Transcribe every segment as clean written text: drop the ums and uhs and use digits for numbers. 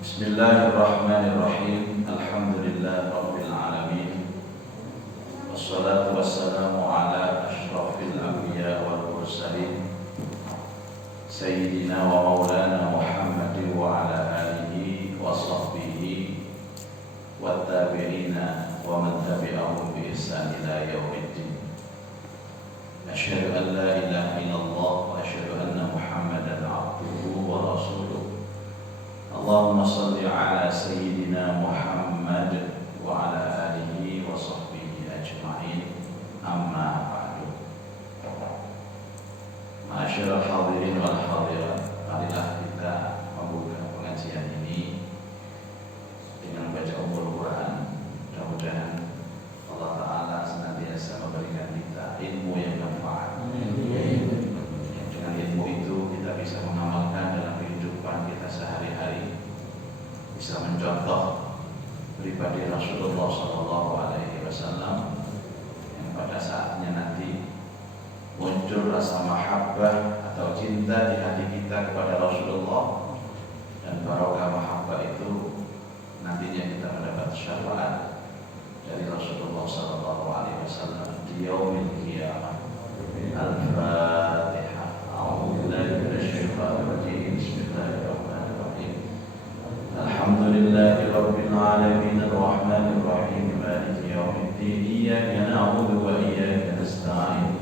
Bismillahirrahmanirrahim. Alhamdulillah Rabbil Alamin. Wassalatu wassalamu ala ashrafil anbiya wal mursalin Sayyidina wa maulana Muhammadin wa ala alihi wa sahbihi wa tabi'ina wa man tabi'ahum bi ihsan ila yaumiddin. Asyhadu an la ilaha illallah wa asyhadu anna Muhammadan abduhu wa rasuluh. Allahumma salli ala Sayyidina Muhammad wa ala alihi wa sahbihi ajma'in. Amma ba'du. Ma'asyiral hadirin wal hadirat, marilah kita membuka pengajian ini dengan baca Al-Quran. Mudah-mudahan Allah Ta'ala senantiasa memberikan kita ilmu yang manfaat. Dengan ilmu itu kita bisa mengamalkan dalam kehidupan kita sehari-hari, bisa mencontoh pribadi Rasulullah SAW yang pada saatnya nanti muncul rasa mahabbah atau cinta di hati kita kepada Rasulullah, dan barokah mahabbah itu nantinya kita mendapat syafaat dari Rasulullah SAW di yaumil qiyamah. Al-Fatihah. A'udzubillahi minasyaitonir rajim. Bismillahirrahmanirrahim. Alhamdulillahi rabbil alamin arrahmanir rahim maliki yaumiddin. Iyyaka na'budu wa iyyaka nasta'in.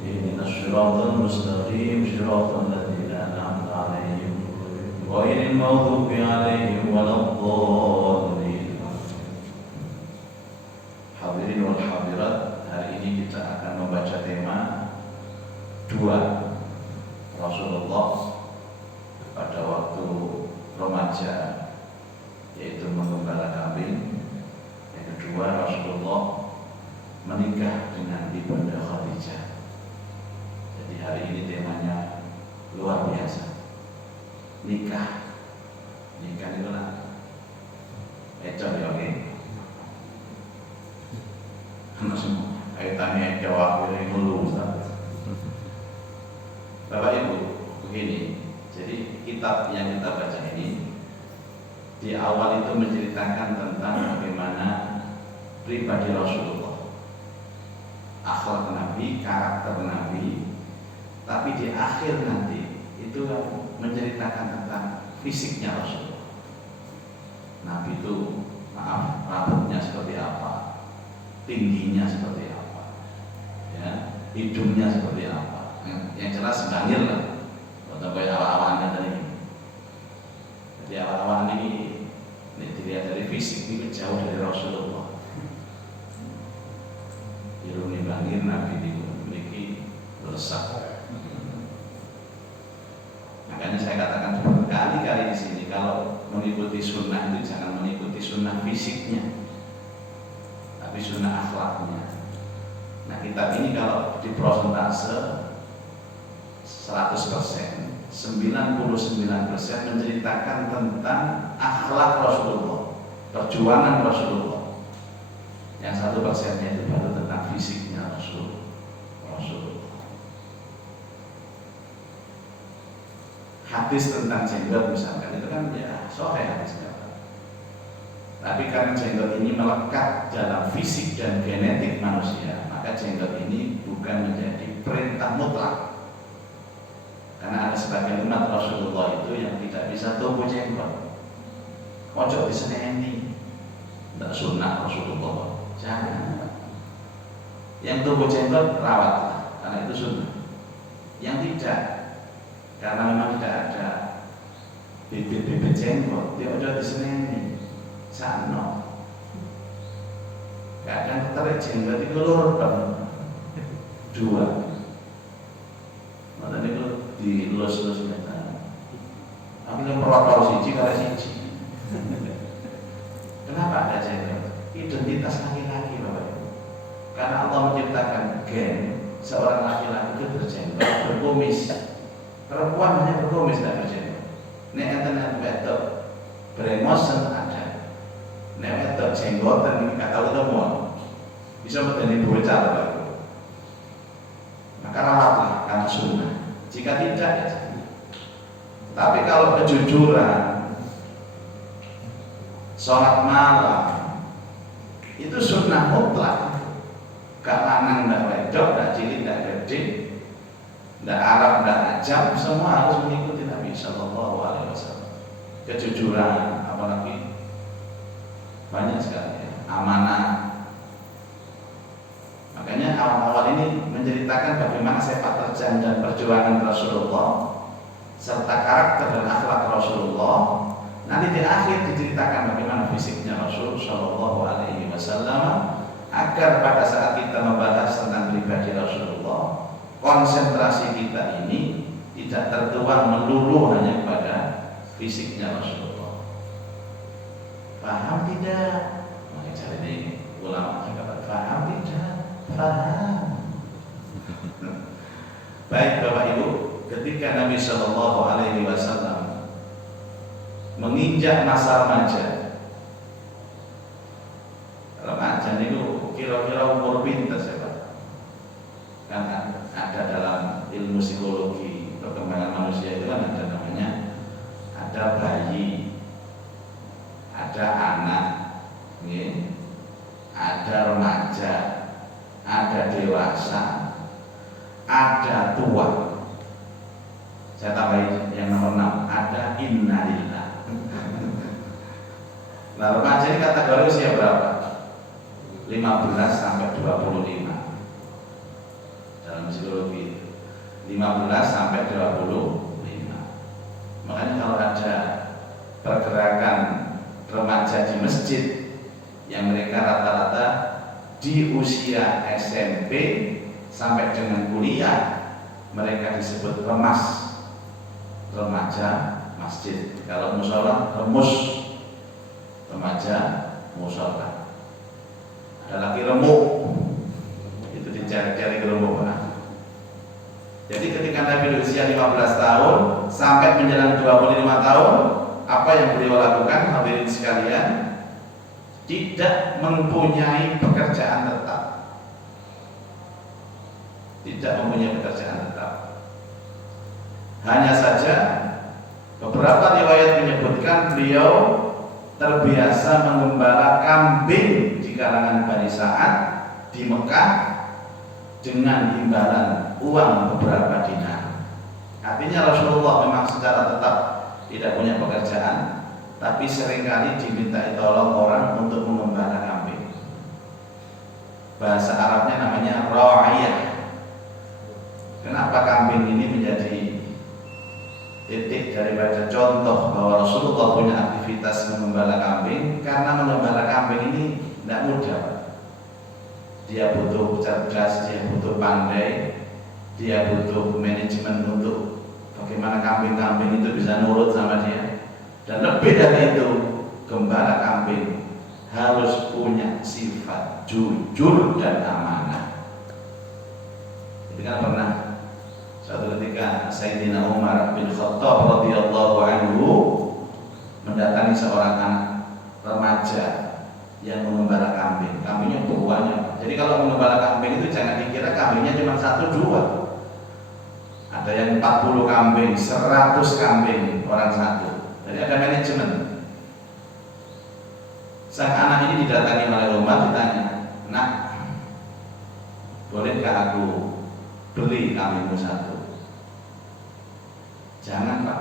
Ihdinas siratal mustaqim, siratal ladzina an'amta 'alaihim ghairil maghdubi 'alaihim waladdallin. Hadirin wal hadirat, hari ini kita akan membaca tema dua Rasulullah pada waktu remaja, yaitu menggembala kambing. Yang kedua, Rasulullah menikah dengan Ibunda Khadijah. Jadi hari ini temanya luar biasa. Nikah itu lah ecok ya, oke. Langsung kaitannya jawab dari dulu, Ustaz. Bapak Ibu, begini. Jadi kitab yang kita baca ini di awal itu menceritakan tentang bagaimana pribadi Rasulullah, akhlak Nabi, karakter Nabi. Tapi di akhir nanti itu menceritakan tentang fisiknya Rasulullah. Nabi itu, rambutnya seperti apa, tingginya seperti apa, ya, hidungnya seperti apa. Yang jelas bangir lah, atau kayak awal-awalnya tadi. Jadi awal-awal ini dilihat dari fisik ini jauh dari Rasulullah. Iruni bangir, Nabi itu memiliki lesak. Makanya saya katakan berkali-kali di sini, kalau mengikuti sunnah itu jangan mengikuti sunnah fisiknya, tapi sunnah akhlaknya. Nah, kitab ini kalau di prosentase 100%, 99% menceritakan tentang akhlak Rasulullah, perjuangan Rasulullah. Yang 1%-nya itu baru tentang fisiknya Rasulullah. Hadis tentang jenggot misalkan, itu kan ya sahih hadisnya. Tapi karena jenggot ini melekat dalam fisik dan genetik manusia, maka jenggot ini bukan menjadi perintah mutlak. Karena ada sebagian umat Rasulullah itu yang tidak bisa tumbuh jenggot. Ojo diseneni, tidak sunnah Rasulullah. Jangan. Yang tumbuh jenggot rawatlah, karena itu sunnah. Yang tidak, karena memang tidak ada bibit-bibit jenggot, dia ojo diseneni. Sano. Kadang tarik jenggot itu lurus banget. Dua. Makanya itu dilus-lus kita. Akhirnya protol siji kali siji. Kenapa ada jenggot? Identitas laki-laki, Bapak Ibu. Karena Allah menciptakan gen seorang laki-laki itu berjenggot, berkumis. Perempuan hanya berkumis, tidak berjenggot. Nek enten wedok beremosen ada. Nek wedok jenggotan iki gak tau ketemu. Bisa menjadi bocah, Bapak Ibu. Maka rawatlah karena sunnah. Jika tidak, ya. Tapi kalau kejujuran sholat malam itu sunnah mutlak. Gak lanang, gak wedok, gak cilik, gak gede, gak Arab, gak ajam, semua harus mengikuti Nabi Sallallahu Alaihi Wasallam. Kejujuran, apalagi banyak sekali ya, amanah. Makanya awal-awal ini menceritakan bagaimana sepak terjang dan perjuangan Rasulullah serta karakter dan akhlak Rasulullah. Nanti di akhir diceritakan bagaimana fisiknya Rasul Sallallahu Alaihi Wasallam, agar pada saat kita membahas tentang pribadi Rasulullah, konsentrasi kita ini tidak tertuang melulu hanya pada fisiknya Rasulullah. Paham tidak? Maka cari ini ulama juga paham tidak? Paham. Baik Bapak Ibu, ketika Nabi Shallallahu Alaihi Wasallam menginjak masa remaja, remaja itu kira-kira umur pinter ya Pak? Kan ada dalam ilmu psikologi perkembangan manusia itu kan ada namanya, ada bayi, ada anak, ada remaja, ada dewasa, ada tua. Saya tambahin yang nomor 6, ada innalillah. Nah, remaja ini kategori usia berapa? 15 sampai 25 dalam psikologi itu, 15 sampai 25. Makanya kalau ada pergerakan remaja di masjid yang mereka rata-rata di usia SMP sampai dengan kuliah, mereka disebut remas, remaja masjid. Kalau musola remus, remaja musola. Ada lagi remuk, itu dicari-cari ke remuk. Jadi ketika Nabi berusia 15 tahun sampai menjelang 25 tahun, apa yang beliau lakukan, hadirin sekalian? Tidak mempunyai pekerjaan tetap. Tidak mempunyai pekerjaan tetap. Hanya saja beberapa riwayat menyebutkan beliau terbiasa mengembala kambing di kalangan Bani Sa'ad di Mekah dengan imbalan uang beberapa dinar. Artinya Rasulullah memang secara tetap tidak punya pekerjaan, tapi seringkali dimintai tolong orang untuk mengembala kambing. Bahasa Arabnya namanya ra'iyah. Kenapa kambing ini menjadi titik daripada contoh bahwa Rasulullah punya aktivitas mengembala kambing? Karena mengembala kambing ini tidak mudah. Dia butuh cerdas, dia butuh pandai, dia butuh manajemen untuk bagaimana kambing-kambing itu bisa nurut sama dia. Dan lebih dari itu, gembala kambing harus punya sifat jujur dan amanah. Itu kan pernah suatu ketika Sayyidina Umar bin Khattab radhiyallahu anhu mendatangi seorang anak remaja yang mengembala kambing. Kambingnya banyak. Jadi kalau mengembala kambing itu jangan dikira kambingnya cuma 1-2. Ada yang 40 kambing, 100 kambing orang satu. Jadi ada manajemen. Sang anak ini didatangi oleh Umar, ditanya, "Nak, bolehkah aku beli kambingmu 1?" "Jangan Pak,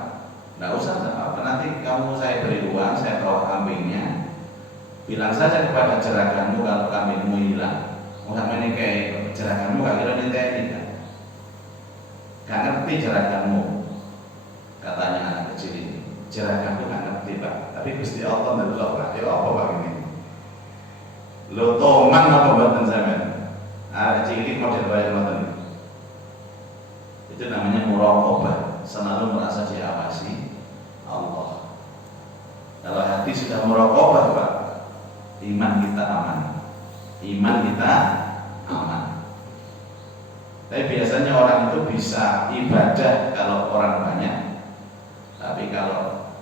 tidak usah, tidak apa. Nanti kamu saya beri uang, saya bawa kambingnya. Bilang saja kepada jeraganmu kalau kambingmu hilang. Enggak menikahi jeraganmu, gak kira ninteni kan? Gak ngerti jeraganmu," katanya anak kecil ini. "Jeraganmu gak ngerti Pak, tapi Gusti Allah ndelok Pak." "Ya apa Pak ini? Lo toman apa mboten sampean?" Arek cilik model kaya ngoten. Itu namanya muraqabah, selalu merasa diawasi Allah. Kalau hati sudah muraqabah Pak, iman kita aman. Iman kita aman. Tapi biasanya orang itu bisa ibadah kalau orang banyak, tapi kalau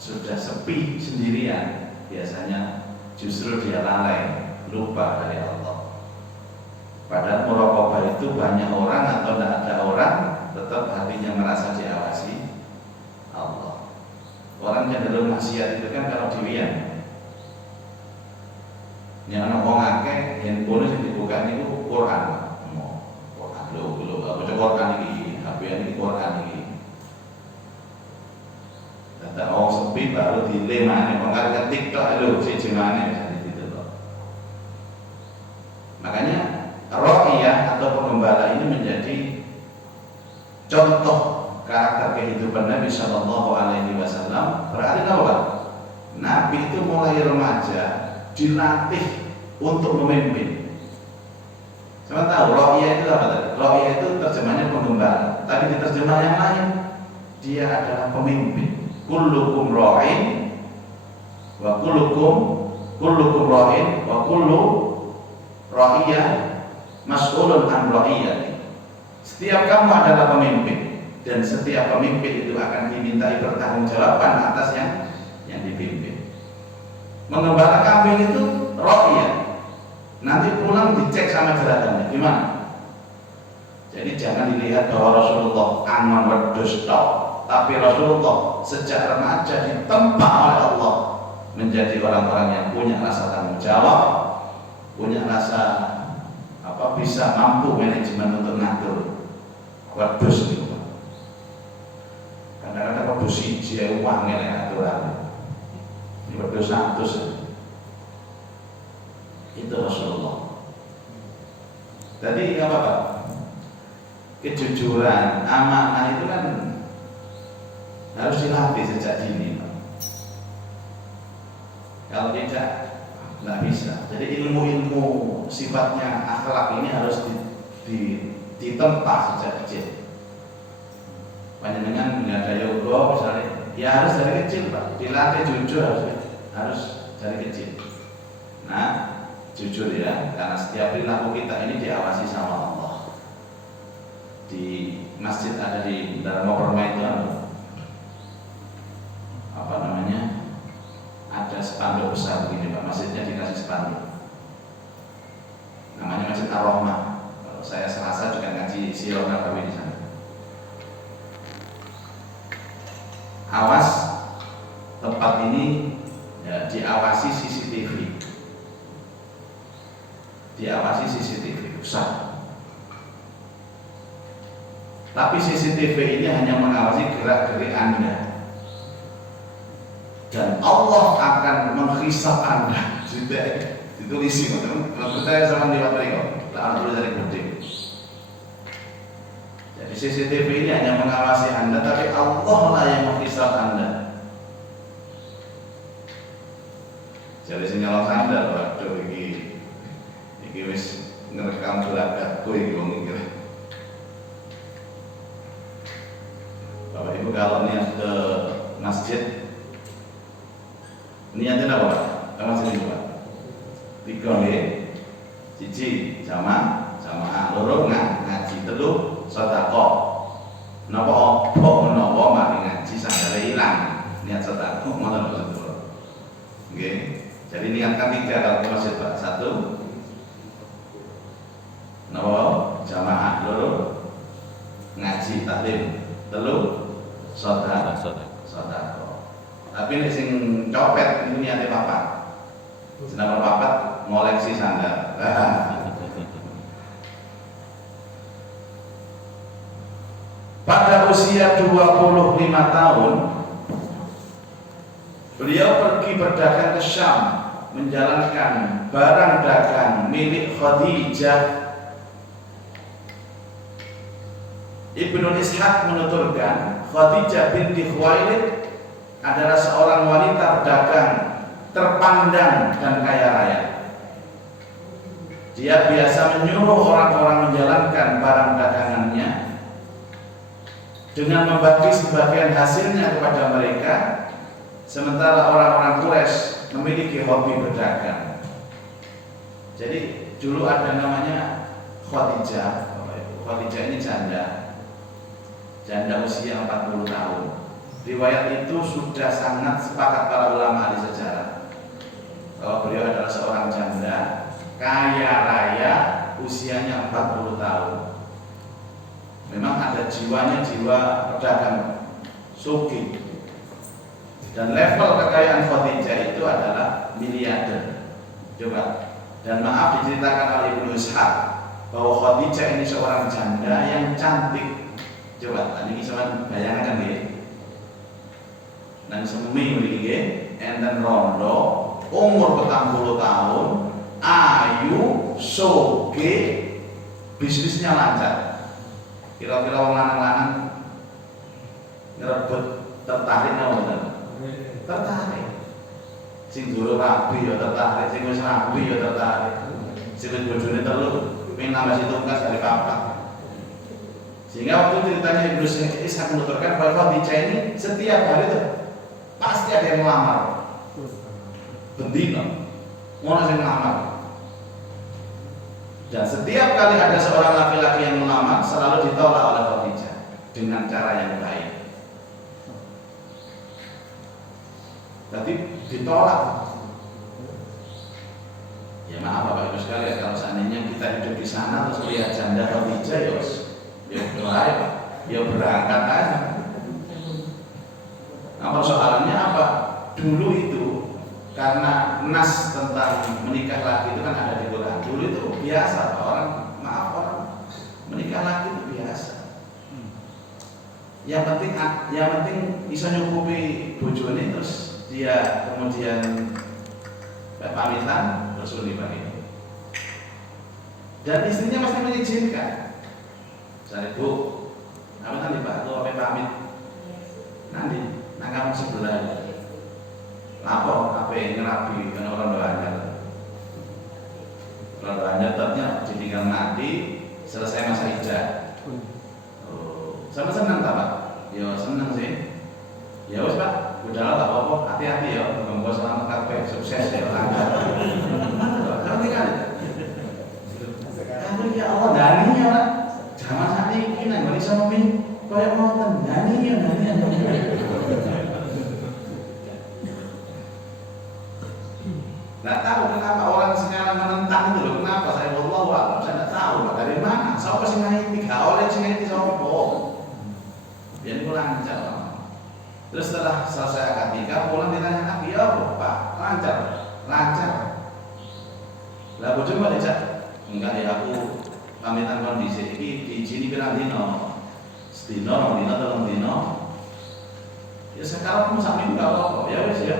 sudah sepi sendirian, biasanya justru dia lalai, lupa dari Allah. Padahal muraqabah itu banyak orang atau tidak ada orang, tetap hatinya merasa diawasi Allah. Orang cenderung maksiat itu kan kalau dirian, Yang ana wong akeh handphone sing dibuka niku Quran. Quran lho, apa Quran iki? HP ini Quran iki. Dadi wong sepi baru dilemane wong arep TikTok lho siji maneh gitu loh. Makanya ra'iyah atau penggembala ini menjadi contoh karakter kehidupan Nabi Shallallahu Alaihi Wasallam. Berarti apa? Nabi itu mulai remaja dilatih untuk memimpin. Sama tahu ra'iyah itu apa tadi? Ra'iyah itu terjemahnya penggembala, tapi di terjemah yang lain dia adalah pemimpin. Kullukum ra'in wa kullukum ra'in wa kullu ra'iyah mas'ulun an ra'iyah. Setiap kamu adalah pemimpin dan setiap pemimpin itu akan dimintai pertanggungjawaban atas yang dipimpin. Mengembala kambing itu ra'iyah. Nanti pulang dicek sama jeragannya gimana. Jadi jangan dilihat bahwa Rasulullah aman wedhus tok, tapi Rasulullah sejak remaja ditempa oleh Allah menjadi orang-orang yang punya rasa tanggung jawab, punya rasa bisa mampu manajemen untuk ngatur wedhus itu. Kadang-kadang wedhus siji uang ngene aturan. Ini wedhus 100. Itu Rasulullah. Jadi apa Pak? Kejujuran, amanah itu kan harus dilatih sejak dini. Kalau tidak, nggak bisa. Jadi ilmu-ilmu sifatnya akhlak ini harus ditempa sejak kecil. Panjenengan nggak ada yoga misalnya, ya harus dari kecil Pak. Dilatih jujur harus dari kecil. Nah, jujur ya, karena setiap perilaku kita ini diawasi sama Allah. Di masjid ada di Dharma Permai itu apa namanya? Ada spanduk besar begini Pak, masjidnya dikasih spanduk. Namanya Masjid Ar-Rahmah. Kalau saya Selasa juga ngaji Sirah Nabawi di sana. Awas tempat ini ya, diawasi CCTV. Diawasi CCTV besar. Tapi CCTV ini hanya mengawasi gerak-gerik Anda. Dan Allah akan menghisap Anda. Sudah ditulis teman-teman. Percaya sama lewat mereka. Tak perlu dari gede. Jadi CCTV ini hanya mengawasi Anda, tapi Allah lah yang menghisap Anda. Jadi sinyal Anda, waduh ini wis ngerekam gelagatku iki wong iki. Bapak Ibu kalau niat ke masjid niatnya apa Pak? Kamu sini Pak. 3 nggih. 1 jamaah, 2 ngaji, 3 sedekah. Napa menapa mari ngaji sanggale ilang. Niat sedekah ngoten lho. Nggih. Jadi niatkan 3 kalau ke masjid Pak. 1 napa jamaah, 2 ngaji taklim, 3 sedekah. Tapi nek sing copet ini niate papat. Senapa papat ngoleksi sandal. Pada usia 25 tahun beliau pergi berdagang ke Syam menjalankan barang dagang milik Khadijah. Ibnu Ishaq menuturkan Khadijah binti Khuwailid adalah seorang wanita pedagang terpandang dan kaya raya. Dia biasa menyuruh orang-orang menjalankan barang dagangannya dengan membagi sebagian hasilnya kepada mereka, sementara orang-orang Quraisy memiliki hobi berdagang. Jadi dulu ada namanya Khadijah. Khadijah ini janda usia 40 tahun. Riwayat itu sudah sangat sepakat para ulama ahli sejarah bahwa beliau adalah seorang janda kaya raya, usianya 40 tahun. Memang ada jiwanya, jiwa pedagang sugih. Dan level kekayaan Khadijah itu adalah miliarder. Coba Dan maaf diceritakan oleh Ibnu Ishaq bahwa Khadijah ini seorang janda yang cantik. Coba ini sama bayangkan ya. Dan semi mriki enten rondo umur 40 tahun, ayu, soge, bisnisnya lancar. Kira-kira wong lanang-lanang ngerebut tertarik napa mboten? Tertarik. Sing durung rabi ya tertarik, sing wis rabi ya tertarik. Sing wis bojone telu pengen nambah situngkas dari papat. Sehingga waktu ceritanya Ibnu Ishaq menuturkan bahwa Khadijah ini setiap hari itu pasti ada yang melamar. Bendino, mau yang melamar. Dan setiap kali ada seorang laki-laki yang melamar selalu ditolak oleh Khadijah dengan cara yang baik. Jadi ditolak. Ya maaf Bapak Ibu sekalian, kalau seandainya kita hidup di sana terus lihat janda Khadijah ya berangkat aja. Nah persoalannya apa? Dulu itu karena nas tentang menikah lagi itu kan ada di Quran. Dulu itu biasa orang menikah lagi itu biasa. Yang penting bisa nyukupi bojone terus dia kemudian pamitan terus libat itu. Dan istrinya pasti mengizinkan. Misalnya Bu, apa nanti Pak, lu apa pamit? Nanti kamu sebelah lapor apa ngerabi kan orang doanya ternyata ditinggal mati selesai masa iddah. Sama senang tak Pak? Ya senang sih. Ya wes Pak, udahlah tak apa-apa, hati-hati ya, semoga selamat kabeh, sukses ya lancar. Ngerti kan? Tapi ya Allah daninya Pak, zaman saat ini nang ngene sampe koyo ngoten daninya. Nggak tahu kenapa orang sekarang menentang itu loh, kenapa saya wallahu a'lam, saya nggak tahu Pak, dari mana, siapa sih ngaiti, gak oleh sih ngaiti siapa, biar lancar. Terus setelah selesai akad nikah, pulang ditanya lagi, ya Pak, lancar. Lah bojo kok dijak, enggak ya aku pamitan kondisi ini diizini pirang dino, sedino, telung dino. Ya sekarang kamu sak minggu enggak apa-apa, ya wis ya.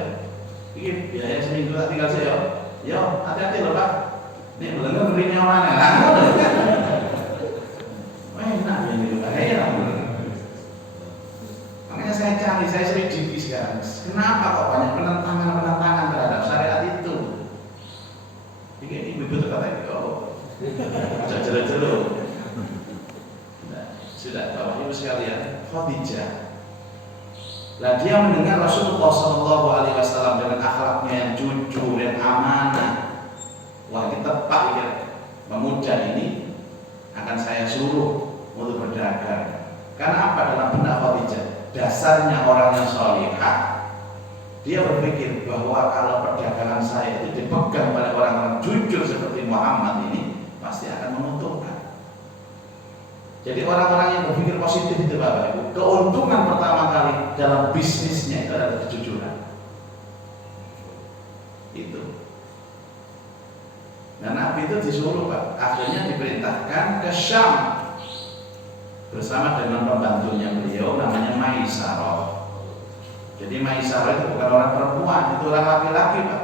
Iki biaya seminggu tak tinggal saya. Yo, hati-hati loh Pak. Nih bener berinya mana lah. Wah enak ini bahaya. Makanya saya cari, saya selidiki sekarang. Kenapa kok banyak penentangan terhadap syariat itu? Ini ibu-ibu kata itu, jelo-jelo. Sudah, Bapak Ibu sekalian, Khadijah. Lah dia mendengar Rasulullah SAW dengan akhlaknya yang jujur, yang amanah. Wah kita tepat ya, pemuda ini akan saya suruh untuk berdagang. Karena apa dalam benak Khadijah? Dasarnya orang yang salihah. Dia berpikir bahwa kalau perdagangan saya itu dipegang oleh orang-orang jujur seperti Muhammad ini, pasti akan menguntungkan. Jadi orang-orang yang berpikir positif itu Bapak Ibu, keuntungan pertama kali dalam bisnisnya itu adalah kejujuran. Itu. Dan Nabi itu disuruh Pak, akhirnya diperintahkan ke Syam bersama dengan pembantunya beliau namanya Maisarah. Jadi Maisarah itu bukan orang perempuan, itu orang laki-laki Pak,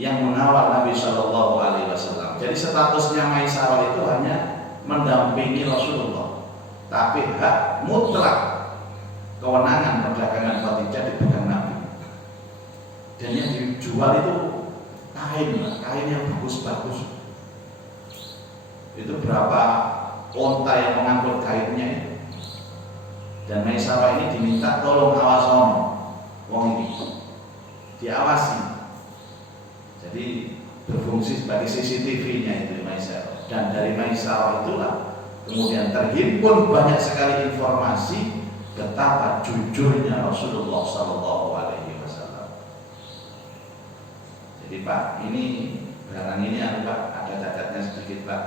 yang mengawal Nabi Shallallahu Alaihi Wasallam. Jadi statusnya Maisarah itu hanya mendampingi Rasulullah, tapi hak mutlak kewenangan perdagangan Khadijah dipegang Nabi. Dan yang dijual itu kain yang bagus-bagus. Itu berapa onta yang mengangkut kainnya itu. Dan Maisarah ini diminta tolong awason wong ini, diawasi. Jadi berfungsi sebagai CCTV-nya itu Maisarah. Dan dari Maisarah itulah kemudian terhimpun banyak sekali informasi betapa jujurnya Rasulullah Sallallahu Alaihi Wasallam. Jadi Pak, ini barang ini Pak ada cacatnya sedikit Pak.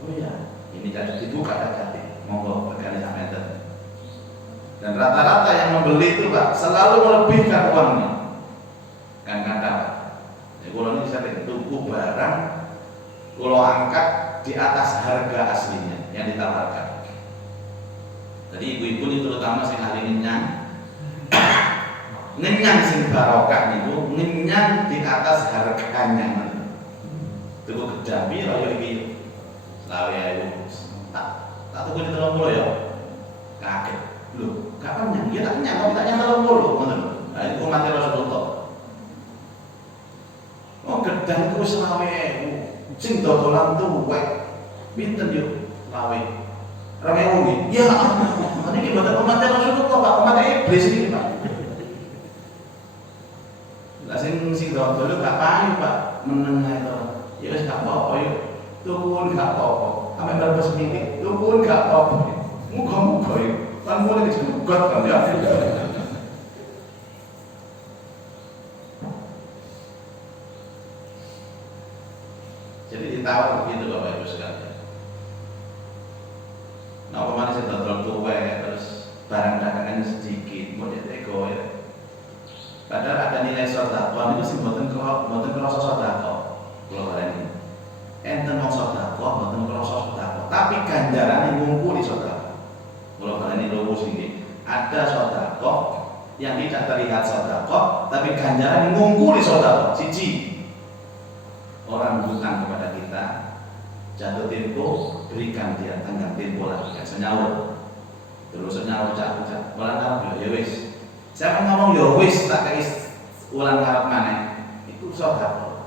Oh iya, ini cacat dibuka cacatnya, monggo berkali sampai itu. Dan rata-rata yang membeli itu Pak selalu melebihkan uangnya. Kan kata Pak, kalau ini sering tuku barang, kalau angkat di atas harga aslinya yang ditawarkan. Jadi ibu-ibu ini terutama sing ahli ngenyang sing barokah itu ngenyang di atas harganya. Tuku kejabi royo iki selawe ayu tak tuku di 30 ya. Kaget. Loh, kapan nyang? Ya tak nyang, tapi tak nyang 30 ngoten. Nah, itu mati Rasulullah. Oh, gedang ku selawe ayu. Sing dodolan tuwek. Pinten yo lawe? 2000 nggih. Ya Allah, niki mboten umat Rasulullah, Pak. Umat iblis iki, Pak. Lah sing dodol gak payu, Pak. Meneng ae to. Ya wis gak apa-apa yo. Tukun gak apa-apa. Sampe berbes minggu, tukun gak apa-apa. Muga-muga yo. Kan mulai dijugot kan ya. Jadi ditawar begitu Bapak Ibu sekalian. Nah, kemarin saya dodol tuwek, terus barang dagangannya sedikit, mau ditego ya. Padahal ada nilai sedekah itu sing mboten krasa sedekah. Kula bareni. Enten wong sedekah mboten krasa sedekah, tapi ganjarane ngumpuli sedekah. Kula bareni loro sing ada sedekah yang tidak terlihat sedekah, tapi ganjaran ngumpuli sedekah. Siji, orang hutang kepada kita, jatuh tempo, berikan dia tenggang tempo lagi kan senyawa. Terus senyawa cak ulang ya wis. Saya ngomong ya wis tak kais ulang ngarep maneh. Iku sedekah.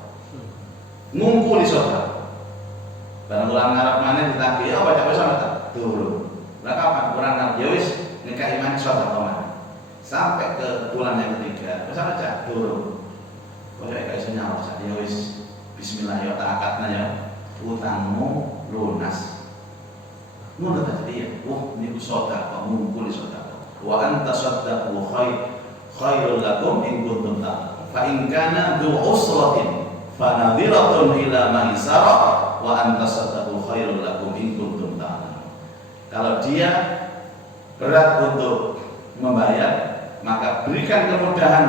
Ngumpuli sedekah. Barang ulang ngarep maneh ditagih ya baca wis sampe tak durung. Lah kapan ulang ngarep ya wis nikah iman sedekah maneh. Sampai ke bulan yang ketiga, wis aja durung. Kok kayak senyawa sak ya wis bismillah ya tak akadna ya. Utangmu lunas. Ngono ta dia. Wah, niku sedekah ngumpuli sedekah. Wa anta saddaqu khairul lakum in kuntum ta'lamun. Fa in kana du usratin fa nadhiratun ila maisara wa anta saddaqu khairul lakum in kuntum ta'lamun. Kalau dia berat untuk membayar, maka berikan kemudahan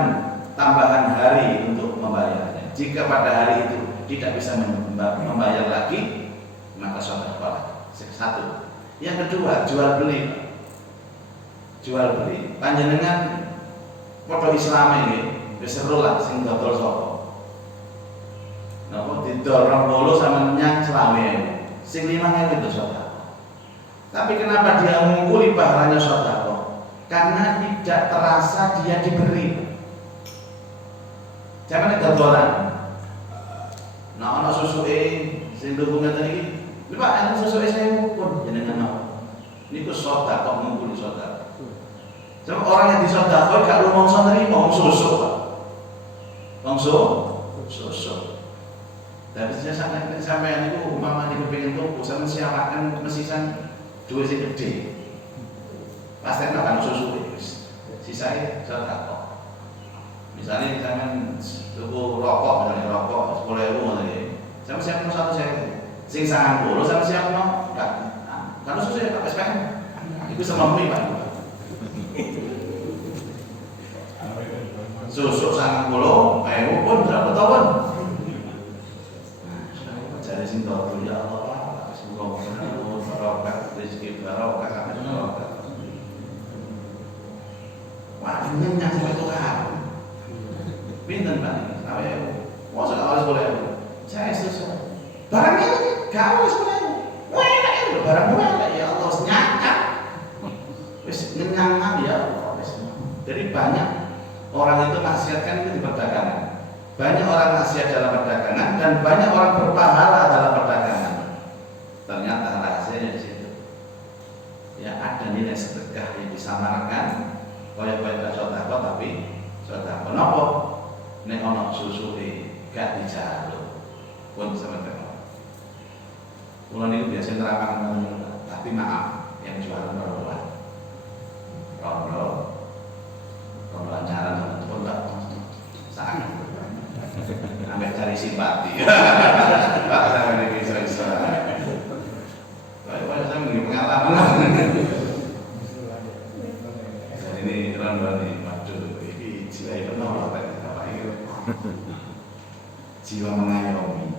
tambahan hari untuk membayarnya. Jika pada hari itu tidak bisa membayar lagi, maka sedekah. Satu. Yang kedua, jual beli. Jual beli. Panjenengan padha Islam iki wis seru lah sing dodol sapa. Napa didol 20 sama nyang 20.000. Sing 5.000 itu sedekah. Tapi kenapa dia mengumpuli pahalanya sedekah? Karena tidak terasa dia diberi. Jangan dodolan. Nah, ana susuke sing dukung ngeten iki. Lha Pak, ana susuke saya pun jenengan mau. Niku sedekah ngumpuli sedekah. Sebab orang yang disodakoi gak rumongso nerima, wong susu Pak. Wong susu. Tapi sampean itu umpama di kepingin tuku, sampean siapakan mesisan duwe sing gede. Pasti akan susu wis. Sisane sedekah. Misalnya sampean tuku rokok, misalnya rokok 10.000 ngoten iki. Sampeyan siapno 1.000. Sing 90 sampeyan siapno kan susu ya Pak SPM. Iku semampu Pak. Susu 90.000 pun berapa tahun? Cari sing dodol ya Allah, semoga barokah rezeki barokah kabeh barokah. Wah, nyenyak sampai tukar. Pinten Pak? Awe. Mosok awal 10.000. Saya susu. Barangnya gak awal 10.000. Wah, enak ya barang elek ya Allah nyanyak. Wis nyenyak ya Allah. Jadi banyak orang itu maksiat kan itu di perdagangan. Banyak orang maksiat dalam perdagangan dan banyak orang berpahala dalam perdagangan. Ternyata rahasianya di situ. Ya ada nilai sedekah yang disamarkan, kaya-kaya sedekah tapi sedekah. Kenapa? Nek ana susu gak dijaluk. Pun sampeyan. Kula niku biasa nerangkan tapi maaf yang jualan perempuan. Pembelajaran pun tak sangat sampai cari simpati. Pak sampai ini bisa. Kalau saya mengalami pengalaman. Ini ronda nih, waduh, ini jiwa penuh apa ini? jiwa mengayomi.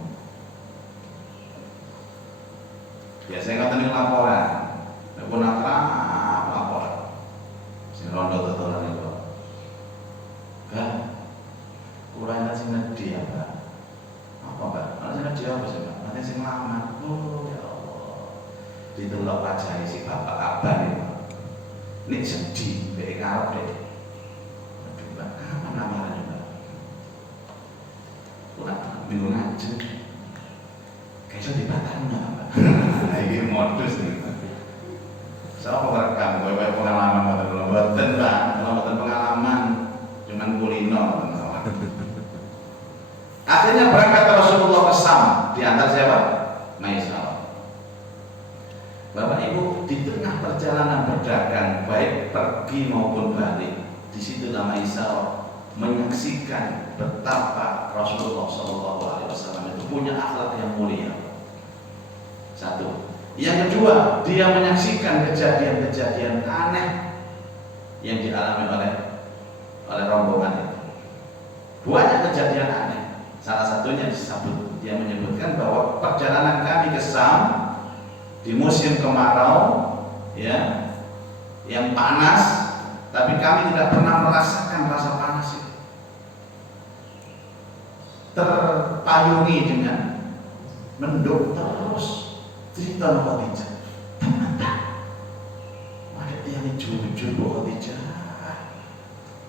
Biasanya ngoten niku laporan, nek pun laporan. Sing rondo totolan niku. Kan kurang sing nedhi ya, Pak. Apa, Pak? Ana sing nedhi apa sih, Pak? Ana sing lamar. Oh, ya Allah. Ditelok wajahe si bapak abah niku. Nek sedih, mek karep deh. Aduh, Pak, apa namanya, Pak? Kurang minggu ngajeng. Kayaknya dibatalkan ya, Pak. Nah, ini modus nih. Saya merekam, gue pengalaman mboten, Pak. Kalau mboten pengalaman, cuman kulino. Akhirnya berangkat Rasulullah ke Sam, diantar siapa? Maisarah. Bapak Ibu, di tengah perjalanan berdagang, baik pergi maupun balik, di situ Maisarah menyaksikan betapa Rasulullah SAW itu punya akhlak yang mulia. Satu. Yang kedua, dia menyaksikan kejadian-kejadian aneh yang dialami oleh rombongan itu. Banyak kejadian aneh. Salah satunya disebut, dia menyebutkan bahwa perjalanan kami ke Sam di musim kemarau, ya, yang panas, tapi kami tidak pernah merasakan rasa panas itu. Terpayungi dengan mendung terus. Cerita Khadijah, teman-teman, ada yang jujur Khadijah,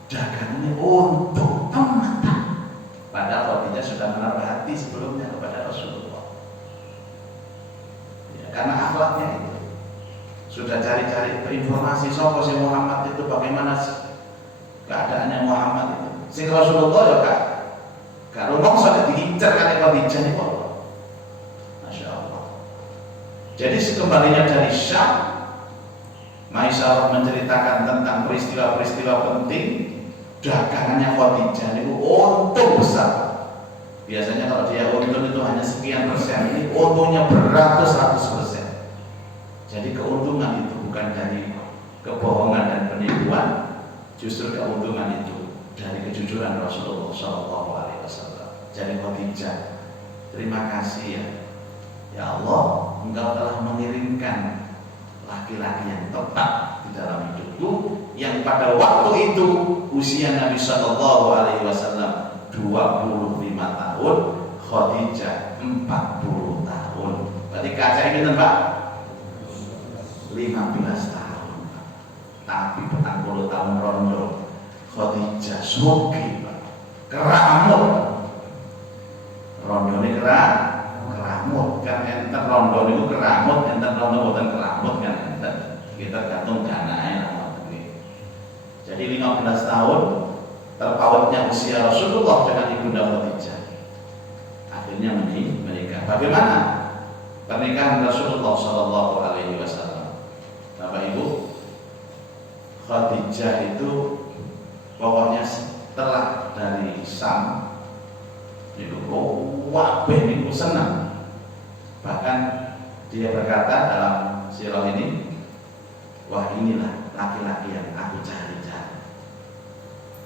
dagangannya untuk teman-teman. Padahal Khadijah sudah menaruh hati sebelumnya kepada Rasulullah. Ya, karena akhlaknya itu, sudah cari-cari informasi sopo si Muhammad itu bagaimana keadaannya Muhammad itu. Sing Rasulullah ya kak rumong sudah diincar kali Khadijah ini kok. Jadi sekembalinya dari Syam, Maisarah menceritakan tentang peristiwa-peristiwa penting dagangannya Khadijah itu untung besar. Biasanya kalau dia untung itu hanya sekian persen, ini untungnya beratus-ratus%. Jadi keuntungan itu bukan dari kebohongan dan penipuan, justru keuntungan itu dari kejujuran Rasulullah SAW. Jadi Khadijah, terima kasih ya. Ya Allah, Engkau telah mengirimkan laki-laki yang tepat di dalam hidupku, yang pada waktu itu usia Nabi Shallallahu Alaihi Wasallam 25 tahun, Khadijah 40 tahun. Berarti kaca ini Pak 15 tahun, tapi 40 tahun rondo. Khadijah suki, keramut, rondo ini keramut kan enten rondo niku keramut, enten rondo boten keramut kan enten. Kita gantung danae lah. Jadi 15 tahun terpautnya usia Rasulullah dengan ibunda Khadijah. Akhirnya menikah. Bagaimana pernikahan Rasulullah Shallallahu Alaihi Wasallam? Bapak Ibu, Khadijah itu pokoknya setelah dari Sam itu wabeh niku senang. Bahkan dia berkata dalam sirah ini, wah inilah laki-laki yang aku cari-cari.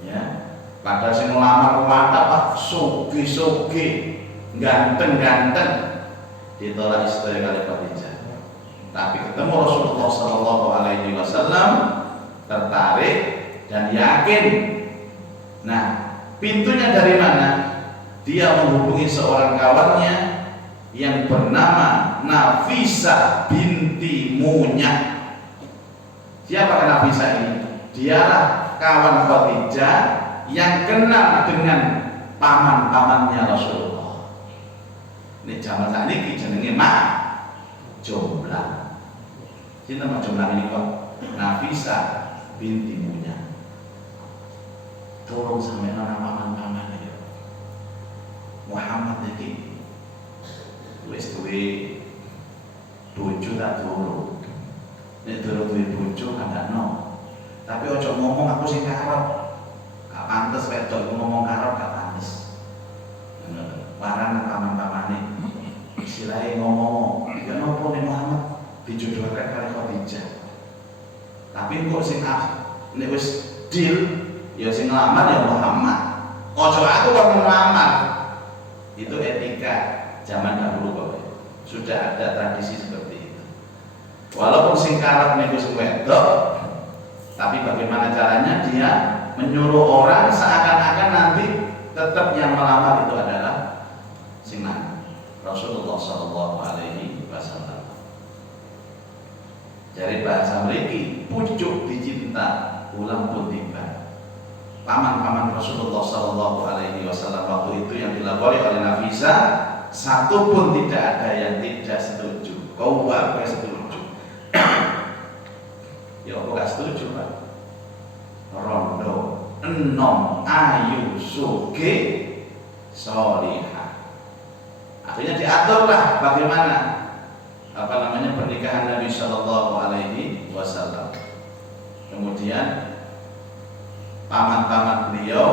Ya, padahal sing ngelamar mantap Pak, sugi-sugi, ganteng-ganteng, ditolak istri kali Khadijah. Tapi ketemu Rasulullah Shallallahu Alaihi Wasallam, tertarik dan yakin. Nah, pintunya dari mana? Dia menghubungi seorang kawannya yang bernama Nafisah binti Munyah. Siapa Nafisah ini? Dialah kawan Khadijah yang kenal dengan paman-pamannya Rasulullah. Ini zaman saat ini jenenge Jomblang. Cinta Jomblang ini kok Nafisah binti Munyah. Tolong sampai nama paman-paman ya. Muhammad iki wis duwe bojo tak turu. Nek duwe bojo kandakno. Tapi ojo ngomong aku sing karep. Gak pantes wedok ngomong karep gak pantes. Warang paman-pamane. Istilahnya ngomong, ya nopo nek Muhammad dijodohkan karo Khadijah. Tapi kok sing nek wis deal ya sing nglamar ya Muhammad. Ojo aku kok nglamar. Itu etika zaman dahulu Bapak. Sudah ada tradisi seperti itu. Walaupun sing karep niku sing wedok, tapi bagaimana caranya dia menyuruh orang seakan-akan nanti tetap yang melamar itu adalah sing lanang, Rasulullah Shallallahu Alaihi Wasallam. Jadi bahasa mriki pucuk dicinta ulang pun tiba. Paman-paman Rasulullah Shallallahu Alaihi Wasallam waktu itu yang dilapori oleh Nafisa, satu pun tidak ada yang tidak setuju. Kau apa setuju? Ya aku gak setuju Pak. Rondo, enom, ayu, suge, solihah. Akhirnya diaturlah bagaimana pernikahan Nabi Shallallahu Alaihi Wasallam. Kemudian paman-paman beliau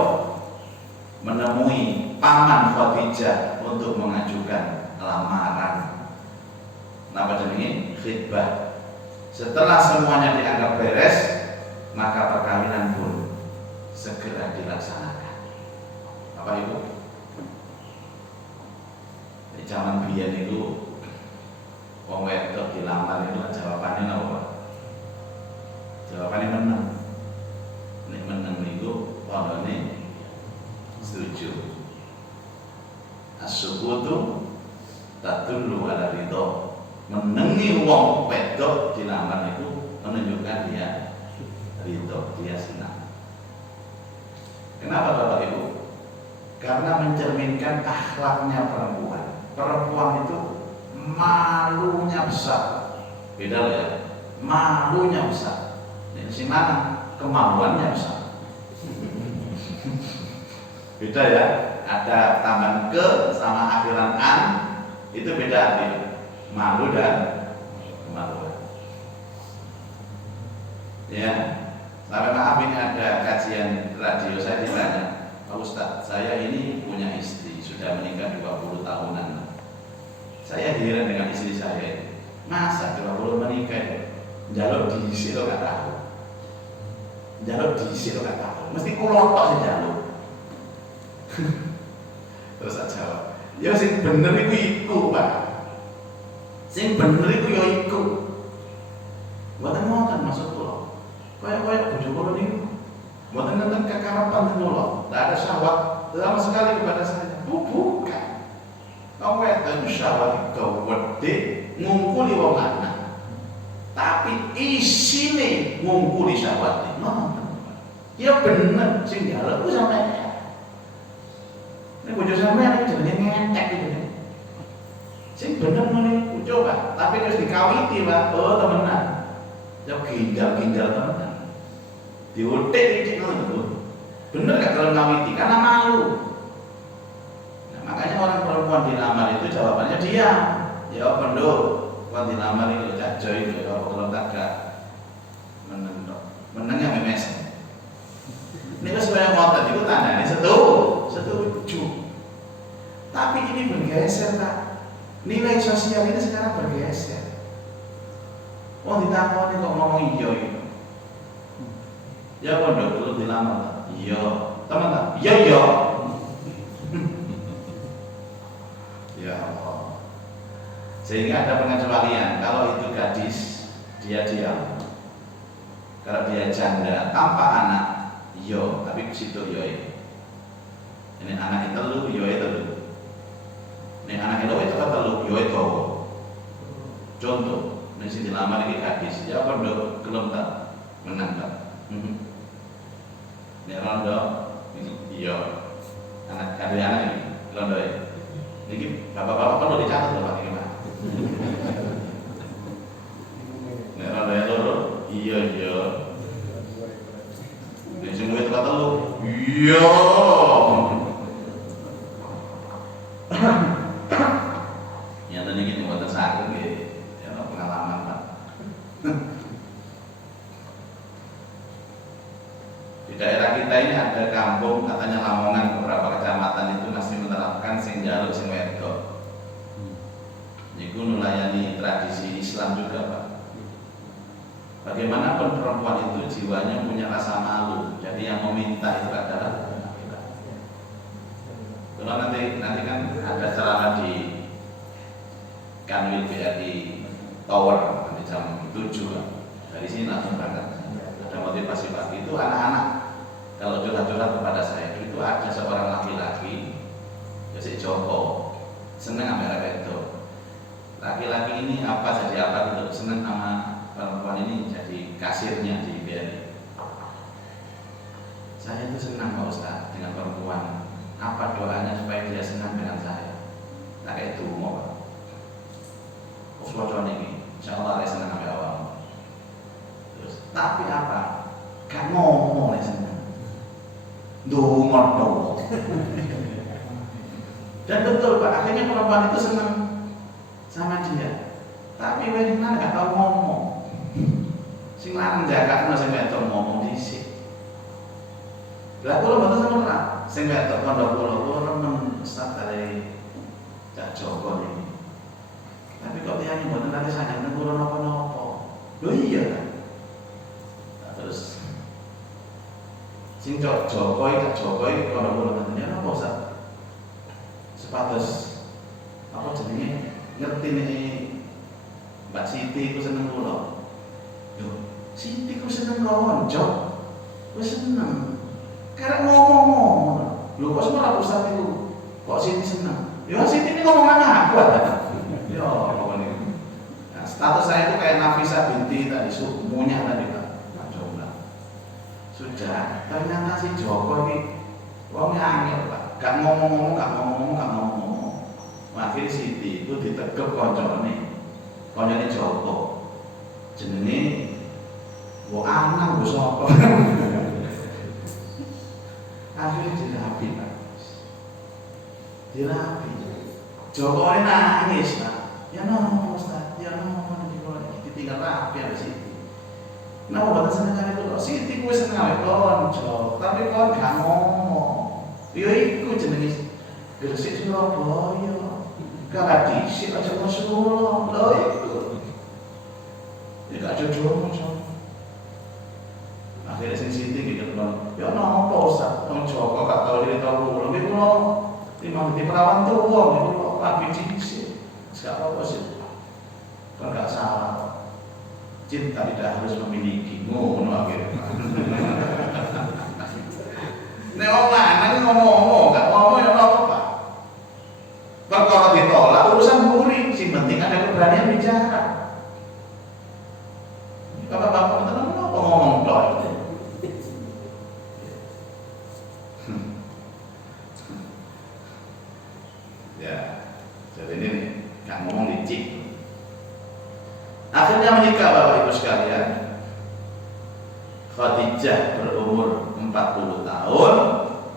menemui paman Khadijah untuk mengajukan lamaran. Napa jenenge? Khitbah. Setelah semuanya dianggap beres, maka perkawinan pun segera dilaksanakan. Apa itu? Di zaman biyen itu wong wedok dilamar itu jawabannya apa? Jawabannya menang. Nek menang niku padane setuju. As-sukutu tadullu ala ridho. Menengi wong wedok dilamar itu menunjukkan dia ridho, dia senang. Kenapa Bapak Ibu? Karena mencerminkan akhlaknya perempuan. Perempuan itu malunya besar. Beda ya, malunya besar. Si mana kemaluannya besar. Beda ya. Ada tambahan ke sama akhiran an, itu beda artinya. Malu dan kemaluan. Ya, sampai maaf ini ada kajian radio, saya ditanya, Pak Ustadz, saya ini punya istri sudah menikah 20 tahunan. Saya heran dengan istri saya. Masa 20 menikah jalur diisi lo gak tahu. Jalur diisi lo gak tahu. Mesti kulotok sih jalur. Terus saya jawab, ya sing bener iku iku, Pak. Sing bener iku ya iku. Mboten ngoten maksud kula. Kaya bojo kula niku. Mboten nenten kekarepan kula. Tidak ada syahwat sama sekali kepada saya. Bukan. Kamu itu syahwat gede ngungkuli wong lanang. Tapi isine ngungkuli syahwat. Ya bener sing njaluk ku sampeyan. Ini bojo sampeyan iki jenenge ngentek iki. Sing bener ngene coba, tapi harus dikawiti, Pak. Oh, temenan. Ya ginjal-ginjal temenan. Diutik iki ngono. Bener gak kalau ngawiti? Karena malu. Nah, makanya orang perempuan dilamar itu jawabannya diam. Ya apa ndo? Kon dilamar iki cak joy ya apa kalau tak meneng tok. Menengnya memes. Ini kan sebenarnya ngotot itu tandanya setuju. Tapi ini bergeser, Pak. Nilai sosial ini sekarang bergeser. Oh ditakoni kok ngomong iya itu. Ya pondok dulu dilamar. Iya, teman tak? Iya. Ya Allah. Sehingga ada pengecualian. Kalau itu gadis, dia diam. Kalau dia janda tanpa anak, iya, tapi situ iya. Ini anak kita lu, iya itu. Ini anak itu kan telu, yo itu. Contoh, ini si dilamar iki gadis, ya pondok gelem tak menang tak. Ini rondo, ini iya. Anak ini rondo ya. Ini bapak-bapak perlu dicatat loh Pak ini Pak. Ini rondo ya loro, iya. Ini semua itu kata lu, iya. Nyata nih kita buat sakit gitu, ya pengalaman Pak. Di daerah kita ini ada kampung katanya Lamongan, beberapa kecamatan itu masih menerapkan sing jaluk sing wedok. Niku nulayani tradisi Islam juga Pak. Bagaimanapun perempuan itu jiwanya punya rasa malu, jadi yang meminta itu adalah kalau nanti kan ada Kanwil BRI Tower nanti jam 7 dari sini langsung berangkat. Ada motivasi pagi itu anak-anak kalau curhat-curhat kepada saya itu ada seorang laki-laki si Joko seneng sama itu. Laki-laki ini apa jadi apa gitu, seneng sama perempuan ini jadi kasirnya di BRI. Saya itu senang Pak Ustaz dengan perempuan. Apa doanya supaya dia senang dengan saya? Nah kayak itu mau Pak. Ini, insya Allah saya senang sampai awal. Terus, tapi apa? Gak ngomong saya senang. Dungor. Dan betul Pak, akhirnya perempuan itu senang sama dia. Tapi bagaimana gak tahu ngomong. Sing lanang jaga sing wedok ngomong dhisik. Lah kula mboten semerap, sing wedok kandha kula remen Ustaz kare Cak Joko iki. Tapi kok tiyang mboten nate sayang nang kula napa-napa. Lho iya kan. Nah, terus sing Cak Joko iki kandha kula nate napa Ustaz? Sepatus apa jenenge ngerti nih Mbak Siti ku seneng kula. Lho, Siti ku seneng konco. Ku seneng. Karena ngomong-ngomong, lu kok semua Ustaz itu, kok Siti senang? Ya Siti ini ngomongan aku ya, apa nih? Nah, status saya itu kayak Nafisa binti tadi, semuanya tadi Pak, Jombang. Sudah, ternyata si Joko ini, orangnya angel Pak, gak ngomong-ngomong. Akhirnya Siti itu ditegep koncone Joko, jenenge, gua anak, gua sapa. Akhirnya dirapi Pak. Dirapi. Joko ini nangis Pak. Ya no Ustaz, ya no nanti kalau ditinggal rapi ada Siti. Kenapa batas seneng kali itu? Siti kuwi seneng konco, tapi kon gak ngomong. Yo iku jenenge Gresik Surabaya. Gak disik aja Solo. Lho iku. Ya gak jodoh so. Akhirnya sing Siti gitu kan, ya napa Ustaz, wong Joko gak tau cerita kula, nggih kula timang di perawan tuwa, nggih kula rapi dhisik. Gak apa-apa sih. Kan gak salah. Cinta tidak harus memiliki, ngono akhirnya. Nek wong lanang ngomong, gak ngomong ya apa Pak. Perkara ditolak urusan buri, sing penting ada keberanian bicara. Bapak-bapak tenan apa ngomong tok. Ya, jadi ini gak ngomong licik. Akhirnya menikah Bapak Ibu sekalian. Khadijah berumur 40 tahun,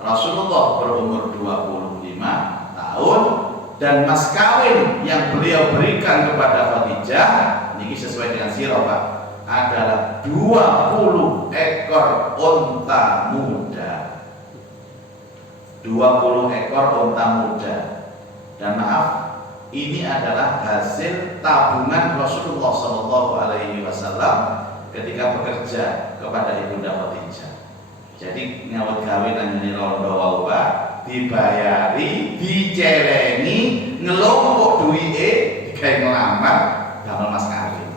Rasulullah berumur 25 tahun, dan mas kawin yang beliau berikan kepada Khadijah, ini sesuai dengan sirah Pak, adalah 20 ekor unta muda. 20 ekor unta muda. Dan maaf, ini adalah hasil tabungan Rasulullah SAW ketika bekerja kepada Ibunda Khadijah. Jadi nyawet gawean ini rondo wae Pak, dibayari, dicelengi, ngelompok duwike digawe ngelamar damel mas kawin.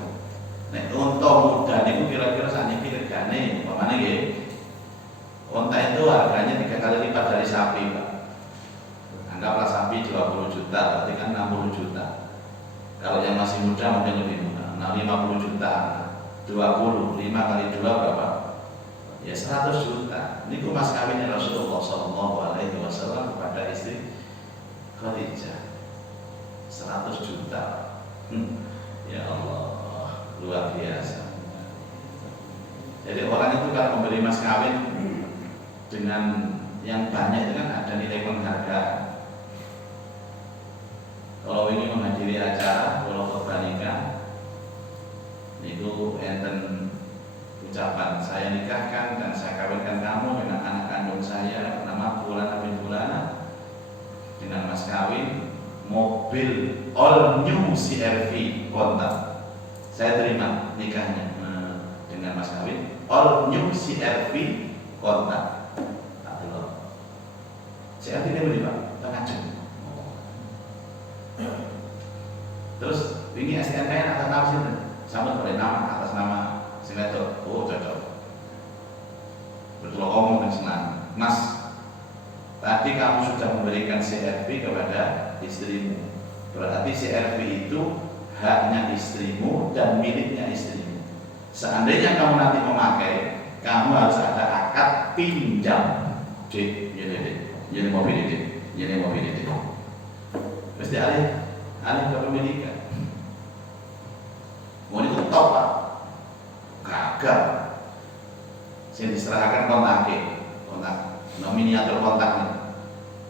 Nek unta muda niku kira-kira sakniki regane umpamane nggih. Unta itu harganya 3 kali lipat dari sapi, Pak. Anggaplah sapi 20 juta, berarti kan 60 juta. Kalau yang masih muda mungkin lebih murah, 50 juta. 20, 5 kali 2 berapa? Ya 100 juta. Ini mas kawinnya Rasulullah SAW kepada istri Khadijah. 100 juta. Ya Allah, luar biasa. Jadi orang itu kalau membeli mas kawin dengan yang banyak itu kan ada nilai penghargaan. Kalau ini menghadiri acara, kalau bernikah, itu enten ucapan saya nikahkan dan saya kawinkan kamu dengan anak kandung saya nama Fulana bin Fulana dengan mas kawin mobil all new CR-V kontak. Saya terima nikahnya dengan mas kawin all new CR-V kontak. CR-V ini beli Pak, tengah jam. Terus nama atas nama sing wedok. Oh, cocok. Betul ngomong dengan senang. Mas, tadi kamu sudah memberikan CRV kepada istrimu. Berarti CRV itu haknya istrimu dan miliknya istrimu. Seandainya kamu nanti memakai, kamu harus ada akad pinjam. Jadi mobil ini. Mesti alih kepemilikan. Mau itu top Pak, gagal. Saya diserahkan kontak nominiatur kontaknya.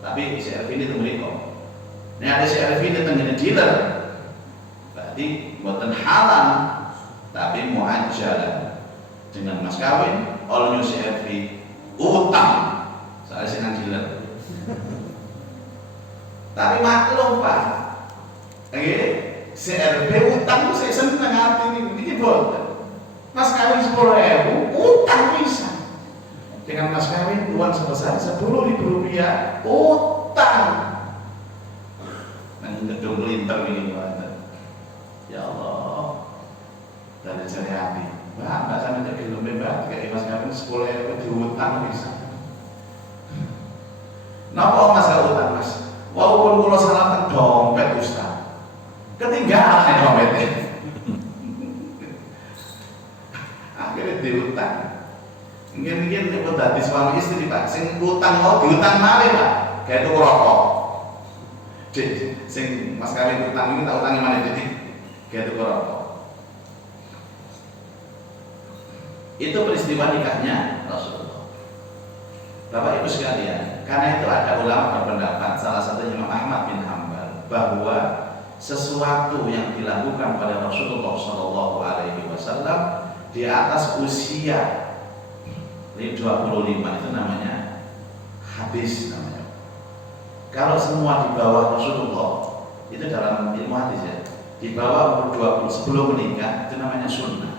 Tapi CRV ini temen kok. Ini ada CRV ini temen dealer. Berarti buatan halal, tapi mau ajaran dengan mas kawin, all new CRV utang. Saya senang dealer. Tapi maklum Pak, CRV utang itu saya senang hati ini boten. Mas kawin 10.000 utang bisa. Dengan mas kawin uang sebesar 10.000 rupiah utang. Nang gedung linter ini banget. Ya Allah, dari cari hati. Mbak sampai jadi gelem mbak, kayak mas kawin 10.000 diutang bisa. Napa mas gak utang mas? Walaupun kalau salah teng dompet Ustaz, ketinggalan dompetnya. Akhirnya diutang. Mungkin nek dadi suami istri Pak, sing utang mau diutang malih Pak. Kayak itu rokok. Sing mas kawin utang iki tak utangi malih dadi kayak itu rokok. Itu peristiwa nikahnya Rasulullah. Bapak Ibu sekalian, karena itu ada ulama berpendapat, salah satunya Imam Ahmad bin Hanbal, bahwa sesuatu yang dilakukan pada Rasulullah SAW di atas usia 25 itu namanya hadis namanya. Kalau semua di bawah Rasulullah, itu dalam ilmu hadis ya, di bawah umur 20 sebelum menikah itu namanya sunnah.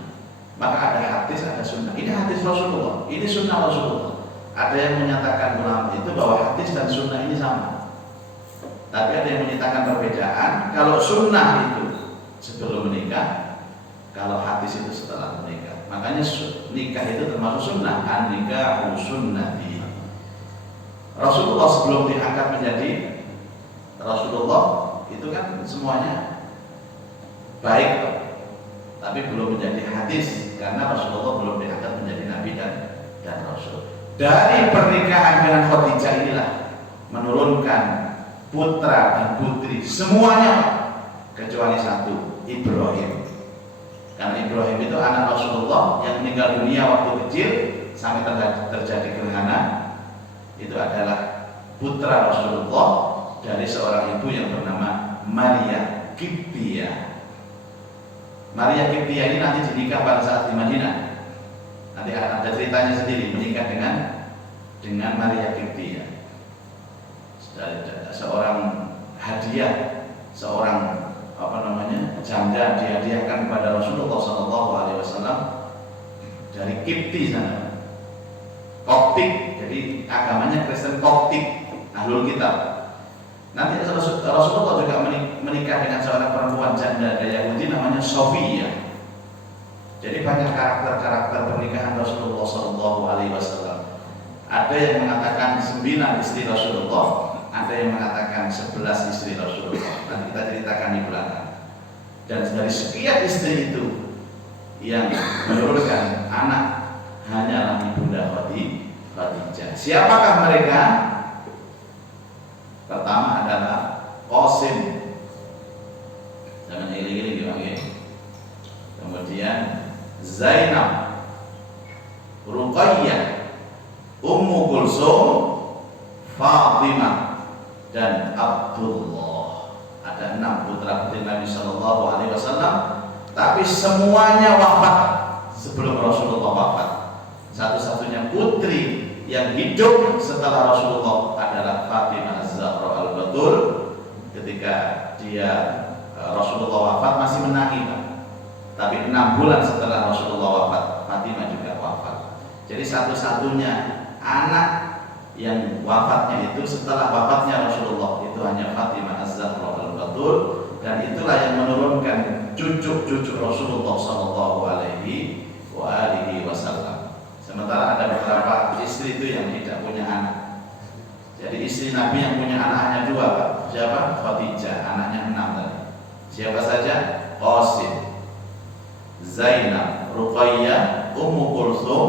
Maka ada hadis, ada sunnah. Ini hadis Rasulullah, ini sunnah Rasulullah. Ada yang menyatakan ulama itu bahwa hadis dan sunnah ini sama. Tapi ada yang menyatakan perbedaan. Kalau sunnah itu sebelum menikah, kalau hadis itu setelah menikah. Makanya nikah itu termasuk sunnah. An-nikahu sunnati. Rasulullah sebelum diangkat menjadi Rasulullah itu kan semuanya baik, tapi belum menjadi hadis karena Rasulullah belum diangkat menjadi nabi dan rasul. Dari pernikahan dengan Khadijah inilah menurunkan putra dan putri semuanya kecuali satu, Ibrahim. Karena Ibrahim itu anak Rasulullah yang meninggal dunia waktu kecil sampai terjadi gerhana. Itu adalah putra Rasulullah dari seorang ibu yang bernama Maria Qibtiyah. Maria Qibtiyah ini nanti dinikah pada saat di Madinah. Nanti ada ceritanya sendiri menikah dengan Maria Qibtiyah. Seorang hadiah, seorang janda dihadiahkan kepada Rasulullah SAW dari Qibti sana, Koptik. Jadi agamanya Kristen Koptik, Ahlul Kitab. Nanti Rasulullah juga menikah dengan seorang perempuan janda dari Yahudi namanya Sofia. Jadi banyak karakter-karakter pernikahan Rasulullah SAW. Ada yang mengatakan 9 istri Rasulullah, ada yang mengatakan 11 istri Rasulullah. Nanti kita ceritakan di belakang. Dan dari sekian istri itu yang menurunkan anak hanyalah ibunda Khadijah. Siapakah mereka? Pertama adalah Qasim. Jangan iling-iling dipanggil. Kemudian Zainab, Ruqayyah, Ummu Kulsum, Fatimah, dan Abdullah. Ada 6 putra putri Nabi Shallallahu Alaihi Wasallam, tapi semuanya wafat sebelum Rasulullah wafat. Satu-satunya putri yang hidup setelah Rasulullah adalah Fatimah Az-Zahra Al-Batul. Ketika Rasulullah wafat masih menangis, tapi 6 bulan setelah Rasulullah wafat, Fatimah juga wafat. Jadi satu-satunya anak yang wafatnya itu setelah wafatnya Rasulullah itu hanya Fatimah Az-Zahra Al-Batul. dan itulah yang menurunkan cucu-cucu Rasulullah Shallallahu Alaihi Wasallam. Sementara ada beberapa istri itu yang tidak punya anak. Jadi istri Nabi yang punya anak hanya 2, Pak. Siapa? Khadijah, anaknya 6 tadi. Siapa saja? Qasim, Zainab, Ruqayyah, Ummu Kulsum,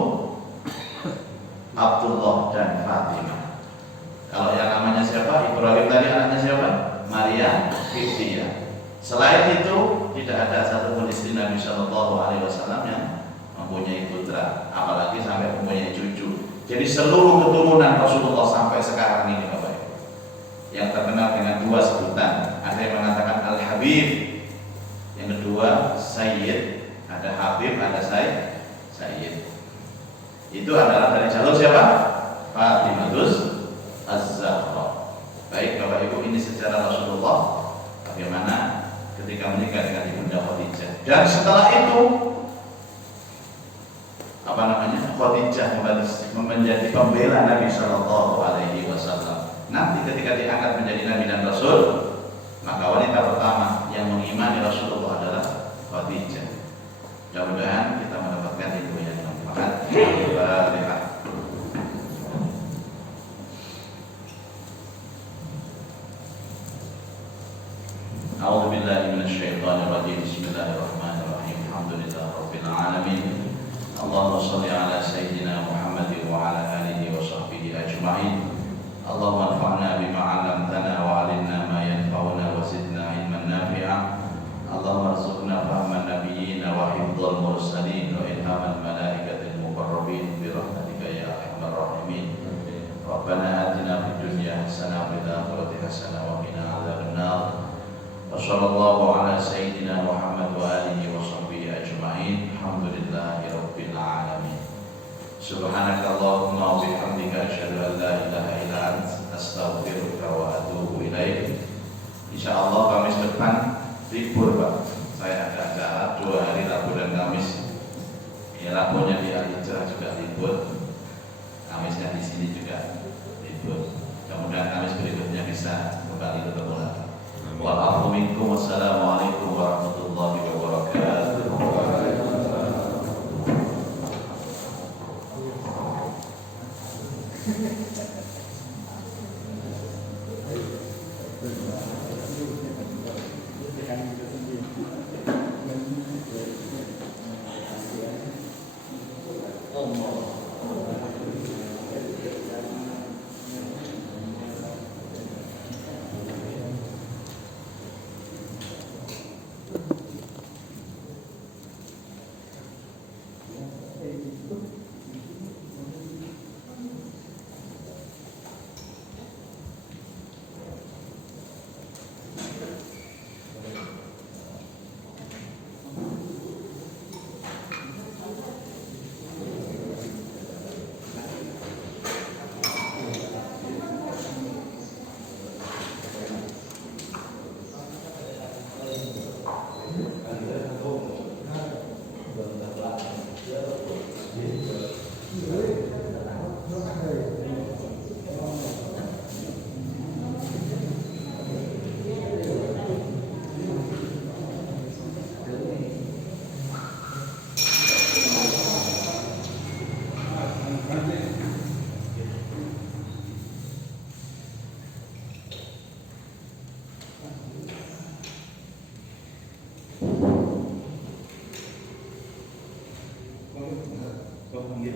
Abdullah dan Fatimah. Kalau yang namanya siapa? Ibrahim tadi anaknya siapa? Maria Fiftiyah. Selain itu tidak ada satupun istri Nabi Shallallahu Alaihi Wasallam yang mempunyai putra, apalagi sampai mempunyai cucu. Jadi seluruh keturunan Rasulullah sampai sekarang ini, Bapak Ibu, yang terkenal dengan 2 sebutan. Ada yang mengatakan Al-Habib, yang kedua Sayyid. Ada Habib, ada Sayyid. Itu adalah dari jalur siapa? Fatimatus Az-Zahra. Baik Bapak Ibu, ini sejarah Rasulullah bagaimana ketika menikah dengan Ibunda Khadijah. Dan setelah itu Khadijah menjadi pembela Nabi Shallallahu Alaihi Wasallam. Nanti ketika diangkat menjadi Nabi dan Rasul, maka wanita pertama yang mengimani Rasulullah adalah Khadijah. Mudah-mudahan kita mendapatkan ilmu yang manfaat. Al-Fatihah. A'udzu billahi minasyaitonir rajim. Bismillahirrahmanirrahim. Alhamdulillahirabbil alamin. Allahumma shalli ala sayyidina Muhammadin wa ala alihi wa sahbihi ajma'in. Allahumma anfa'na bima 'allamtana wa 'allimna ma yanfa'una wa zidna ilman nafi'a. Allahumma arzuqna fahman nabiyyin wa hifdzal mursalin wa ilhamal malaikatil muqarrabin bi rahmatika ya arhamar rahimin. Rabbana atina fid dunya hasanah wa fil akhirati hasanah wa qina adzabannar. Wa sallallahu ala sayyidina Muhammad wa alihi wa sahbihi ajma'in. Alhamdulillahi rabbil alamin. Subhanakallahumma wa bihamdika asyhadu an la ilaha illa anta astaghfiruka wa atubu ilaik. Insyaallah Kamis depan libur, Pak. Saya ada acara 2 hari, Rabu dan Kamis. Ya, Rabunya di Al-Hijrah juga libur. Kamisnya di sini juga libur. Kemudian Kamis berikutnya bisa kembali ketemu lagi. Wassalamualaikum warahmatullahi wabarakatuh. Kau panggil